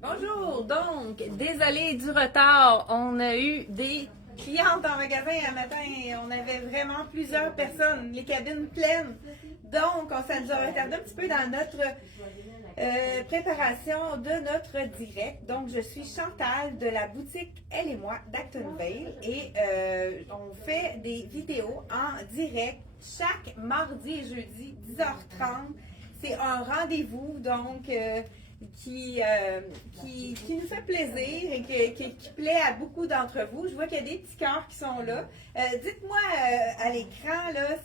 Bonjour, donc, désolé du retard. On a eu des clientes en magasin un matin et on avait vraiment plusieurs personnes, les cabines pleines. Donc, ça nous a retardé un petit peu dans notre préparation de notre direct. Donc, je suis Chantal de la boutique Elle et moi d'Actonville et on fait des vidéos en direct chaque mardi et jeudi, 10h30. C'est un rendez-vous, donc, qui nous fait plaisir et qui plaît à beaucoup d'entre vous. Je vois qu'il y a des petits cœurs qui sont là. Dites-moi à l'écran, là,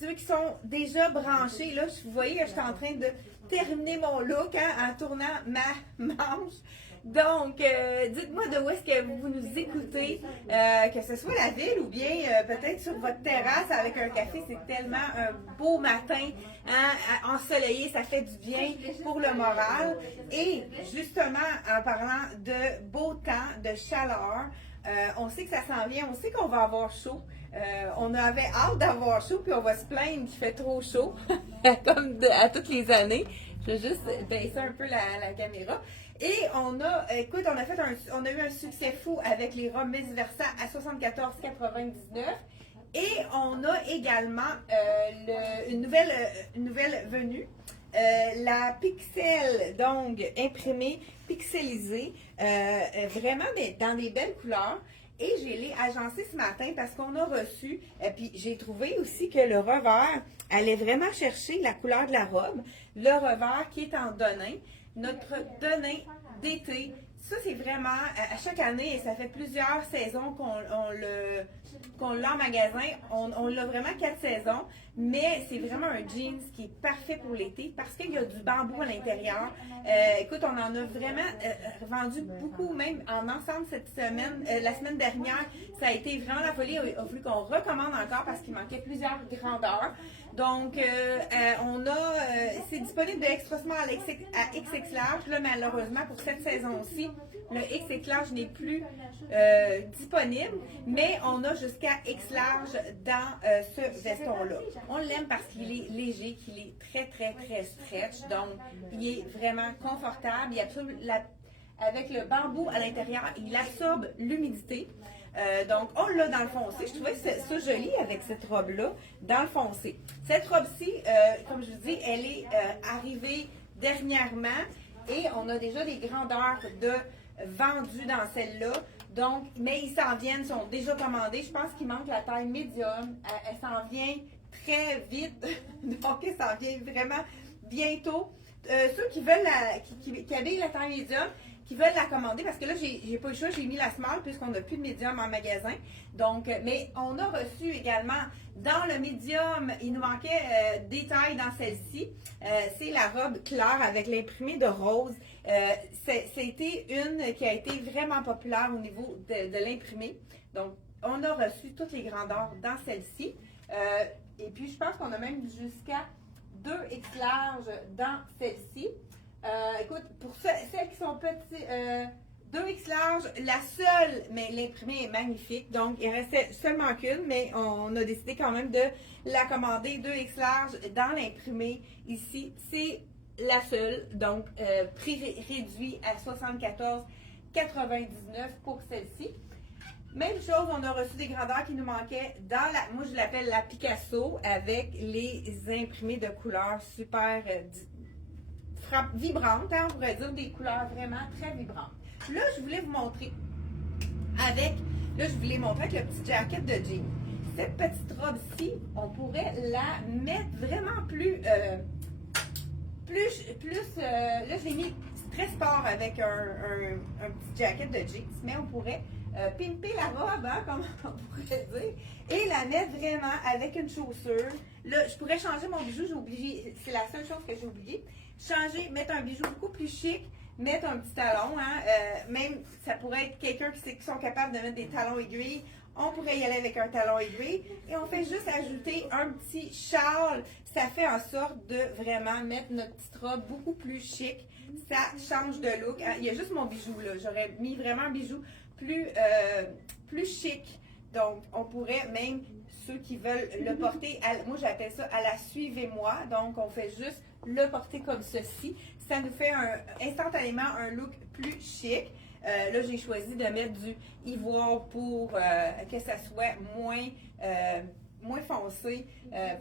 ceux qui sont déjà branchés, là, vous voyez que je suis en train de terminer mon look en tournant ma manche. Donc, dites-moi de où est-ce que vous nous écoutez, que ce soit la ville ou bien peut-être sur votre terrasse avec un café. C'est tellement un beau matin, hein, ensoleillé, ça fait du bien pour le moral. Et justement, en parlant de beau temps, de chaleur, on sait que ça s'en vient, on sait qu'on va avoir chaud. On avait hâte d'avoir chaud, puis on va se plaindre qu'il fait trop chaud, comme à toutes les années. Je vais juste baisser un peu la caméra. Et on a eu un succès fou avec les robes Miss Versa à 74,99. Et on a également une nouvelle venue. La Pixel, donc imprimée, pixelisée, vraiment dans des belles couleurs. Et je l'ai agencée ce matin parce qu'on a reçu, puis j'ai trouvé aussi que le revers allait vraiment chercher la couleur de la robe. Le revers qui est en denim, notre denim d'été. Ça, c'est vraiment, à chaque année, et ça fait plusieurs saisons qu'on l'a en magasin. On l'a vraiment 4 saisons, mais c'est vraiment un jeans qui est parfait pour l'été parce qu'il y a du bambou à l'intérieur. Écoute, on en a vraiment vendu beaucoup, même en ensemble cette semaine. La semaine dernière, ça a été vraiment la folie. Il a fallu qu'on recommande encore parce qu'il manquait plusieurs grandeurs. Donc, c'est disponible de extra small à XX large. Là, malheureusement, pour cette saison aussi, le XX large n'est plus disponible, mais on a jusqu'à X large dans ce veston-là. On l'aime parce qu'il est léger, qu'il est très, très, très stretch. Donc, il est vraiment confortable. Avec le bambou à l'intérieur, il absorbe l'humidité. Donc, on l'a dans le foncé. Je trouvais ça joli avec cette robe-là, dans le foncé. Cette robe-ci, comme je vous dis, elle est arrivée dernièrement et on a déjà des grandeurs de vendues dans celle-là. Donc, mais ils s'en viennent, sont déjà commandés. Je pense qu'il manque la taille médium. Elle s'en vient très vite. Donc, elle s'en vient vraiment bientôt. Ceux qui veulent qui habillent la taille médium, qui veulent la commander, parce que là, j'ai pas le choix, j'ai mis la small puisqu'on n'a plus de médium en magasin. Donc, mais on a reçu également dans le médium, il nous manquait des tailles dans celle-ci. C'est la robe claire avec l'imprimé de rose. C'était une qui a été vraiment populaire au niveau de l'imprimé. Donc, on a reçu toutes les grandeurs dans celle-ci. Et puis, je pense qu'on a même jusqu'à 2X large dans celle-ci. Écoute, pour celles qui sont petites, 2X large, la seule, mais l'imprimé est magnifique. Donc, il restait seulement qu'une, mais on a décidé quand même de la commander 2X large dans l'imprimé. Ici, c'est la seule. Donc, prix réduit à 74,99 pour celle-ci. Même chose, on a reçu des grandeurs qui nous manquaient dans moi je l'appelle la Picasso avec les imprimés de couleurs super vibrantes, hein, on pourrait dire des couleurs vraiment très vibrantes. Là, je voulais vous montrer avec le petit jacket de jean. Cette petite robe-ci, on pourrait la mettre vraiment plus, là, je l'ai mis très sport avec un petit jacket de jeans, mais on pourrait pimper la robe, hein, comme on pourrait dire, et la mettre vraiment avec une chaussure. Là, je pourrais changer mon bijou, j'ai oublié, c'est la seule chose que j'ai oublié. Mettre un bijou beaucoup plus chic, mettre un petit talon, hein, même ça pourrait être quelqu'un qui sont capables de mettre des talons aiguilles. On pourrait y aller avec un talon aiguille et on fait juste ajouter un petit châle. Ça fait en sorte de vraiment mettre notre petite robe beaucoup plus chic. Ça change de look. Il y a juste mon bijou là. J'aurais mis vraiment un bijou plus chic. Donc, on pourrait même, ceux qui veulent le porter, moi j'appelle ça à la suivez-moi. Donc, on fait juste le porter comme ceci. ça nous fait instantanément un look plus chic. Là, j'ai choisi de mettre du ivoire pour que ça soit moins foncé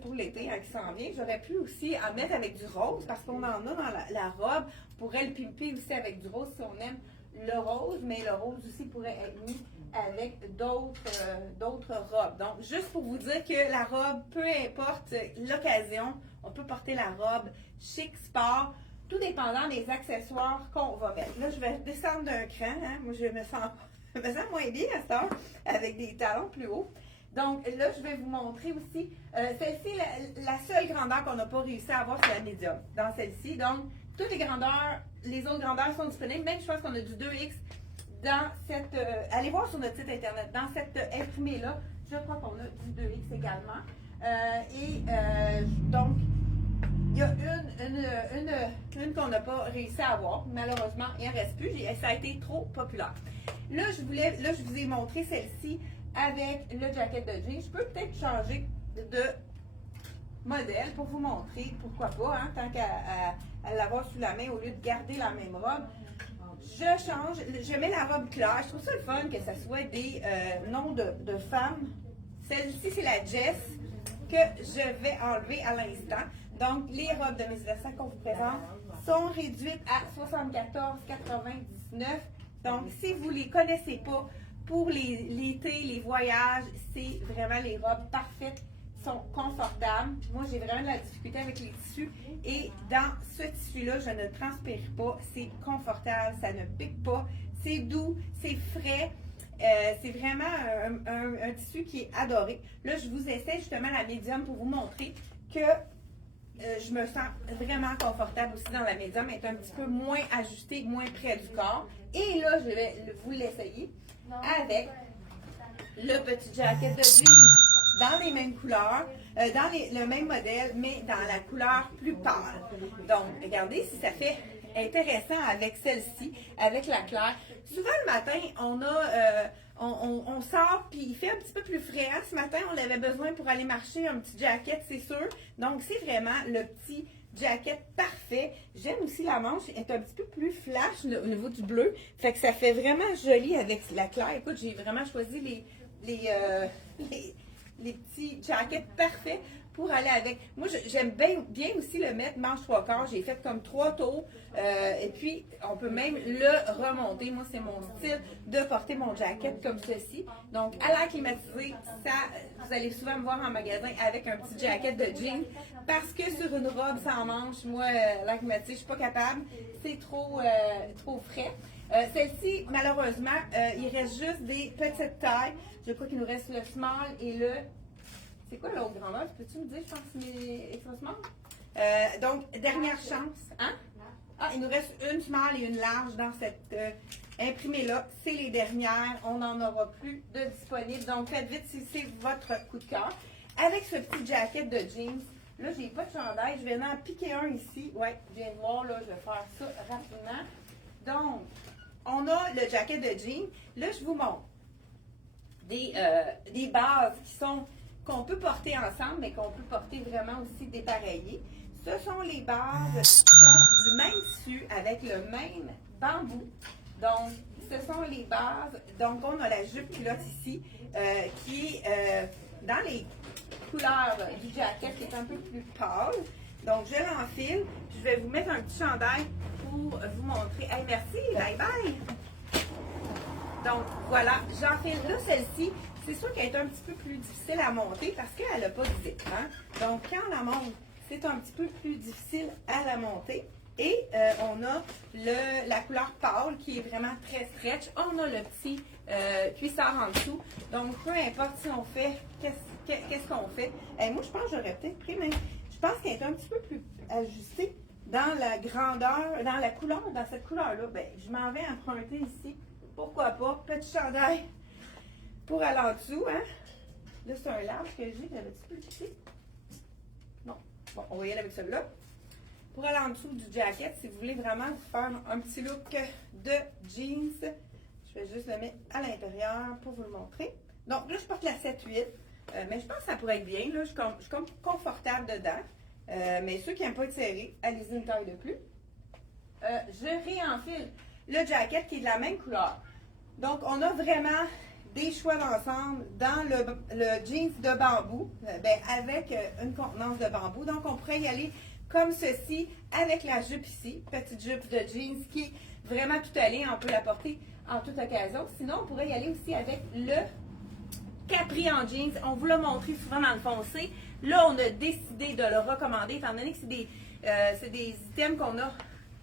pour l'été qui s'en vient. J'aurais pu aussi en mettre avec du rose parce qu'on en a dans la robe. On pourrait le pimper aussi avec du rose si on aime le rose, mais le rose aussi pourrait être mis avec d'autres robes. Donc, juste pour vous dire que la robe, peu importe l'occasion, on peut porter la robe chic, sport, tout dépendant des accessoires qu'on va mettre. Là, je vais descendre d'un cran. Hein? Moi, je me sens moins bien à cette heure, avec des talons plus hauts. Donc, là, je vais vous montrer aussi. Celle-ci, la seule grandeur qu'on n'a pas réussi à avoir, c'est la médium dans celle-ci. Donc, toutes les autres grandeurs sont disponibles. Même, je pense qu'on a du 2X dans cette... allez voir sur notre site Internet. Dans cette imprimée-là, je crois qu'on a du 2X également. Donc, il y a une qu'on n'a pas réussi à avoir. Malheureusement, il n'en reste plus. Ça a été trop populaire. Là, je vous ai montré celle-ci avec le jacket de jean. Je peux peut-être changer de modèle pour vous montrer. Pourquoi pas, hein, tant qu'à l'avoir sous la main au lieu de garder la même robe. Je change, je mets la robe claire. Je trouve ça le fun que ce soit des noms de femmes. Celle-ci, c'est la Jess que je vais enlever à l'instant. Donc, les robes de Miss Versa qu'on vous présente sont réduites à 74,99. Donc, si vous ne les connaissez pas, pour l'été, les voyages, c'est vraiment les robes parfaites, sont confortables. Moi, j'ai vraiment de la difficulté avec les tissus. Et dans ce tissu-là, je ne transpire pas. C'est confortable, ça ne pique pas. C'est doux, c'est frais. C'est vraiment un tissu qui est adoré. Là, je vous essaie justement la médium pour vous montrer que je me sens vraiment confortable aussi dans la médium. Elle est un petit peu moins ajustée, moins près du corps. Et là, je vais vous l'essayer avec le petit jacket de jeans dans les mêmes couleurs, dans le même modèle, mais dans la couleur plus pâle. Donc, regardez si ça fait intéressant avec celle-ci, avec la claire. Souvent le matin, on sort puis il fait un petit peu plus frais. Hein? Ce matin, on avait besoin pour aller marcher un petit jacket, c'est sûr. Donc, c'est vraiment le petit jacket parfait. J'aime aussi la manche, elle est un petit peu plus flash au niveau du bleu. Fait que ça fait vraiment joli avec la claire. Écoute, j'ai vraiment choisi les petits jackets parfaits pour aller avec. Moi, j'aime bien aussi le mettre manche 3/4. J'ai fait comme 3 tours. Et puis, on peut même le remonter. Moi, c'est mon style de porter mon jacket comme ceci. Donc, à l'air climatisé, vous allez souvent me voir en magasin avec un petit jacket de jean. Parce que sur une robe sans manche, moi, l'air climatisé, je suis pas capable. C'est trop frais. Celle-ci, malheureusement, il reste juste des petites tailles. Je crois qu'il nous reste le small et le... C'est quoi l'autre grandeur? Peux-tu me dire, je pense que c'est extra small? Donc, dernière chance. Hein? Ah, il nous reste une small et une large dans cette imprimée-là. C'est les dernières. On n'en aura plus de disponibles. Donc, faites vite si c'est votre coup de cœur. Avec ce petit jacket de jeans, là, j'ai pas de chandail. Je vais en piquer un ici. Ouais, je viens de voir, là, je vais faire ça rapidement. Donc, on a le jacket de jeans. Là, je vous montre des bases qu'on peut porter ensemble, mais qu'on peut porter vraiment aussi dépareillées. Ce sont les bases qui sont du même tissu avec le même bambou. Donc, ce sont les bases. Donc, on a la jupe culotte ici qui est dans les couleurs du jacket qui est un peu plus pâle. Donc, je l'enfile. Je vais vous mettre un petit chandail pour vous montrer. Hey, merci, bye bye! Donc, voilà, j'enfile là celle-ci. C'est sûr qu'elle est un petit peu plus difficile à monter parce qu'elle n'a pas de zip. Hein? Donc, quand on la monte, c'est un petit peu plus difficile à la monter. Et on a la couleur pâle qui est vraiment très stretch. On a le petit cuissard en dessous. Donc, peu importe si on fait, qu'est-ce qu'on fait. Moi, je pense que j'aurais peut-être pris, mais je pense qu'elle est un petit peu plus ajustée dans la grandeur, dans la couleur, dans cette couleur-là. Ben, je m'en vais emprunter ici. Pourquoi pas? Petit chandail pour aller en dessous. Hein? Là, c'est un large que j'ai. J'avais-tu plus petit? Non. Bon, on va y aller avec celui-là. Pour aller en dessous du jacket, si vous voulez vraiment vous faire un petit look de jeans, je vais juste le mettre à l'intérieur pour vous le montrer. Donc là, je porte la 7-8, mais je pense que ça pourrait être bien. Là, je suis comme confortable dedans. Mais ceux qui n'aiment pas être serrés, allez-y une taille de plus. je réenfile le jacket qui est de la même couleur. Donc, on a vraiment des choix d'ensemble dans le jeans de bambou, avec une contenance de bambou. Donc, on pourrait y aller comme ceci, avec la jupe ici, petite jupe de jeans qui est vraiment tout allée. On peut la porter en toute occasion. Sinon, on pourrait y aller aussi avec le capri en jeans. On vous l'a montré souvent dans le foncé. Là, on a décidé de le recommander, étant donné que c'est des items qu'on a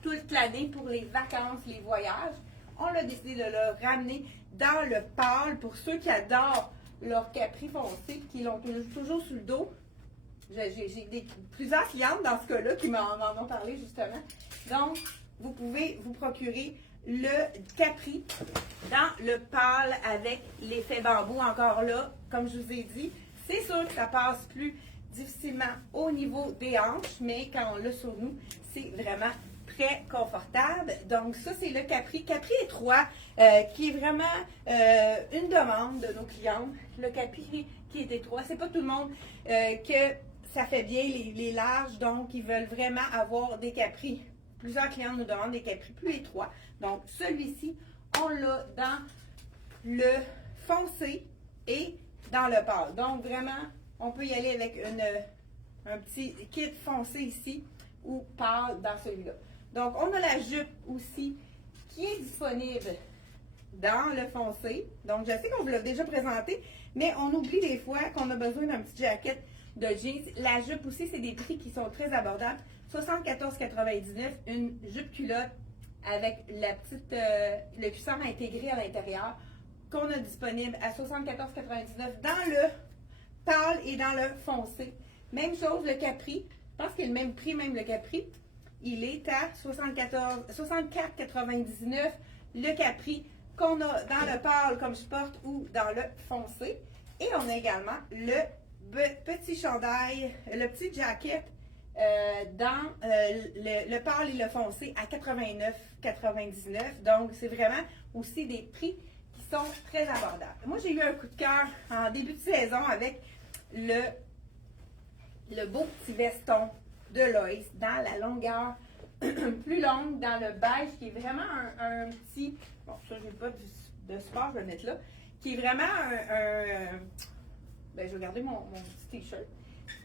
toute l'année pour les vacances, les voyages. On a décidé de le ramener dans le pâle pour ceux qui adorent leur capri foncé, qui l'ont toujours sur le dos. J'ai plusieurs clientes dans ce cas-là qui m'en ont parlé justement. Donc, vous pouvez vous procurer le capri dans le pâle avec l'effet bambou. Encore là, comme je vous ai dit, c'est sûr que ça passe plus difficilement au niveau des hanches, mais quand on l'a sur nous, c'est vraiment très confortable. Donc ça, c'est le capri. Capri étroit, qui est vraiment une demande de nos clientes. Le capri qui est étroit, c'est pas tout le monde que ça fait bien les larges, donc ils veulent vraiment avoir des capris. Plusieurs clientes nous demandent des capris plus étroits. Donc celui-ci, on l'a dans le foncé et dans le pâle. Donc vraiment, on peut y aller avec un petit kit foncé ici ou pâle dans celui-là. Donc, on a la jupe aussi qui est disponible dans le foncé. Donc, je sais qu'on vous l'a déjà présenté, mais on oublie des fois qu'on a besoin d'un petit jacket de jeans. La jupe aussi, c'est des prix qui sont très abordables. 74,99, une jupe culotte avec la petite, le cuissard intégré à l'intérieur qu'on a disponible à 74,99 dans le pâle et dans le foncé. Même chose, le capri. Je pense qu'il est le même prix, même le capri. Il est à 64,99 le capri qu'on a dans le pâle comme je porte ou dans le foncé. Et on a également le petit chandail, le petit jacket dans le pâle et le foncé à 89,99. Donc, c'est vraiment aussi des prix qui sont très abordables. Moi, j'ai eu un coup de cœur en début de saison avec le beau petit veston de Lois dans la longueur plus longue, dans le beige, qui est vraiment un petit, bon ça j'ai pas de sport, je vais le mettre là, qui est vraiment ben, je vais garder mon petit t-shirt,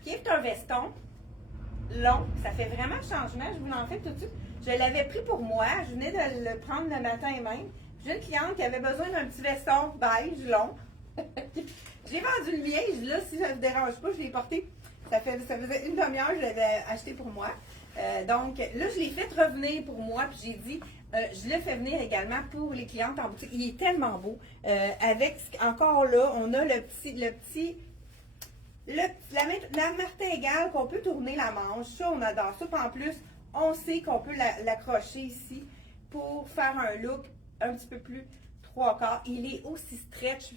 qui est un veston long, ça fait vraiment changement, je vous l'en fais tout de suite. Je l'avais pris pour moi, je venais de le prendre le matin même. J'ai une cliente qui avait besoin d'un petit veston beige long. J'ai vendu le mien, là si ça ne vous dérange pas, je l'ai porté. Ça faisait une demi-heure que je l'avais acheté pour moi. Donc là, je l'ai fait revenir pour moi, puis j'ai dit, je le fais venir également pour les clientes en boutique. Il est tellement beau. Encore là, on a la martingale qu'on peut tourner la manche. Ça, on adore ça. Puis en plus, on sait qu'on peut l'accrocher ici pour faire un look un petit peu plus trois quarts. Il est aussi stretch,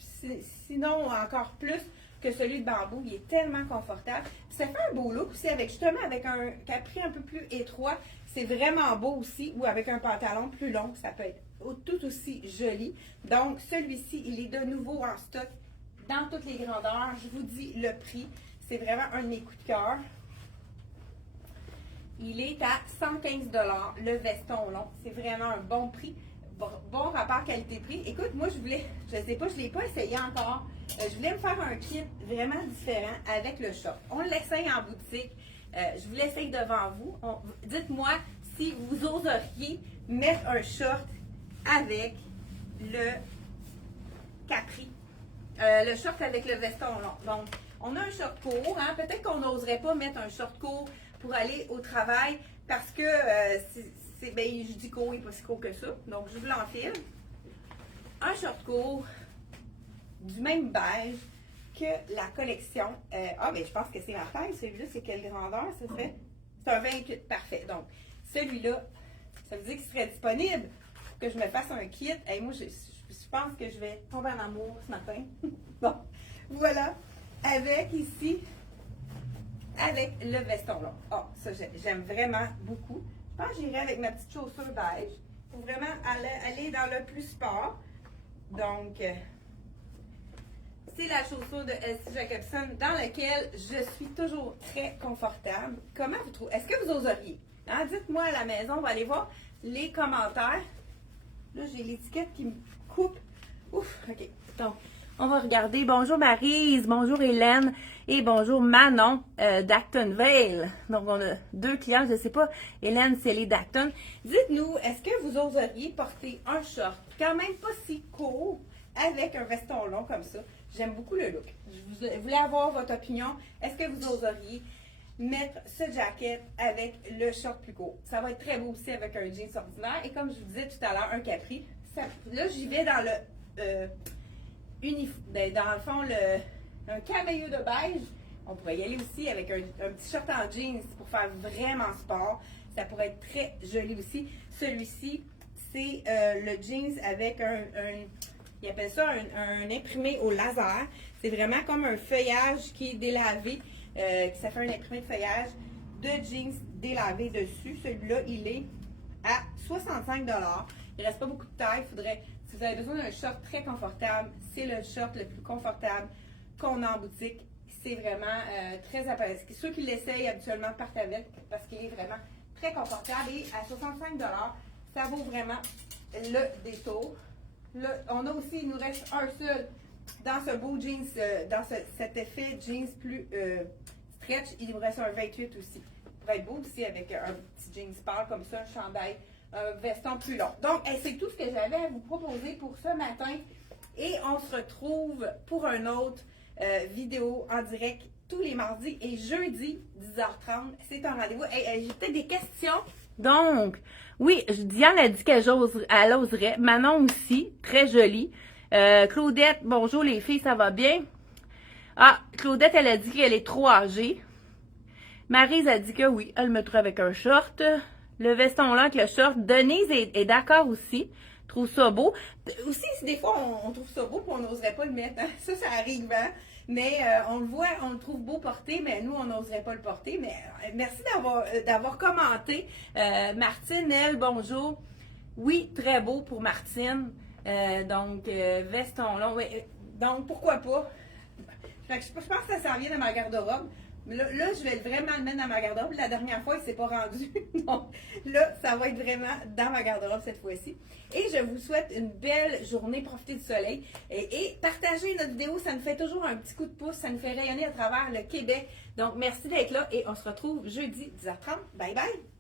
sinon encore plus que celui de bambou. Il est tellement confortable. Ça fait un beau look aussi avec un capri un peu plus étroit. C'est vraiment beau aussi. Ou avec un pantalon plus long, ça peut être tout aussi joli. Donc, celui-ci, il est de nouveau en stock dans toutes les grandeurs. Je vous dis le prix. C'est vraiment un de mes coups de cœur. Il est à 115 $, le veston long. C'est vraiment un bon prix. Bon rapport qualité-prix. Écoute, moi, je sais pas, je ne l'ai pas essayé encore. Je voulais me faire un kit vraiment différent avec le short. On l'essaye en boutique. Je vous l'essaye devant vous. Dites-moi si vous oseriez mettre un short avec le capri. Le short avec le veston long. Donc, on a un short court. Hein? Peut-être qu'on n'oserait pas mettre un short court pour aller au travail parce que ben, je dis court, il n'est pas si court que ça. Donc, je vous l'enfile. Un short court du même beige que la collection. Ben, je pense que c'est ma taille. Celui-là, c'est quelle grandeur ça fait? C'est un 28. Parfait. Donc, celui-là, ça veut dire qu'il serait disponible pour que je me fasse un kit. Et moi, je pense que je vais tomber en amour ce matin. Bon, voilà. Avec ici, avec le veston long. Oh, ça, j'aime vraiment beaucoup. Je pense que j'irai avec ma petite chaussure beige pour vraiment aller dans le plus sport. Donc, c'est la chaussure de S.C. Jacobson dans laquelle je suis toujours très confortable. Comment vous trouvez? Est-ce que vous oseriez? Hein? Dites-moi à la maison, on va aller voir. les commentaires. Là, j'ai l'étiquette qui me coupe. Ouf, OK. Donc, on va regarder. Bonjour Maryse, bonjour Hélène et bonjour Manon d'Actonville. Donc, on a 2 clients, je ne sais pas, Hélène, c'est les d'Acton. Dites-nous, est-ce que vous oseriez porter un short quand même pas si court avec un veston long comme ça? J'aime beaucoup le look. Je voulais avoir votre opinion. Est-ce que vous oseriez mettre ce jacket avec le short plus court? Ça va être très beau aussi avec un jeans ordinaire. Et comme je vous disais tout à l'heure, un capri. Là, j'y vais dans le dans le fond, un camailleux de beige. On pourrait y aller aussi avec un petit short en jeans pour faire vraiment sport. Ça pourrait être très joli aussi. Celui-ci, c'est le jeans avec ils appellent ça un imprimé au laser. C'est vraiment comme un feuillage qui est délavé. Ça fait un imprimé de feuillage de jeans délavé dessus. Celui-là, il est à 65 $. Il ne reste pas beaucoup de taille. Si vous avez besoin d'un short très confortable, c'est le short le plus confortable qu'on a en boutique. C'est vraiment très apprécié. Ceux qui l'essayent habituellement partent avec parce qu'il est vraiment très confortable. Et à 65 $, ça vaut vraiment le détour. Là, on a aussi, il nous reste un seul dans ce beau jeans, dans cet effet jeans plus stretch. Il nous reste un 28 aussi. Il pourrait être beau aussi avec un petit jeans pâle comme ça, un chandail, un veston plus long. Donc, c'est tout ce que j'avais à vous proposer pour ce matin. Et on se retrouve pour une autre vidéo en direct tous les mardis et jeudi, 10h30. C'est un rendez-vous. J'ai peut-être des questions. Donc, oui, Diane a dit qu'elle oserait. Manon aussi, très jolie. Claudette, bonjour les filles, ça va bien? Ah, Claudette, elle a dit qu'elle est trop âgée. Maryse a dit que oui, elle me trouve avec un short. Le veston là avec le short. Denise est d'accord aussi. Trouve ça beau. Aussi, des fois, on trouve ça beau et on n'oserait pas le mettre. Hein? Ça arrive. Hein? Mais on le voit, on le trouve beau porter, mais nous, on n'oserait pas le porter. Mais merci d'avoir commenté. Martine, elle, bonjour. Oui, très beau pour Martine. Donc, veston long. Oui, donc, pourquoi pas? Fait que je pense que ça s'en vient dans ma garde-robe. Là, je vais vraiment le mettre dans ma garde-robe. La dernière fois, il ne s'est pas rendu. Donc, là, ça va être vraiment dans ma garde-robe cette fois-ci. Et je vous souhaite une belle journée. Profitez du soleil. Et partagez notre vidéo. Ça nous fait toujours un petit coup de pouce. Ça nous fait rayonner à travers le Québec. Donc, merci d'être là. Et on se retrouve jeudi, 10h30. Bye bye!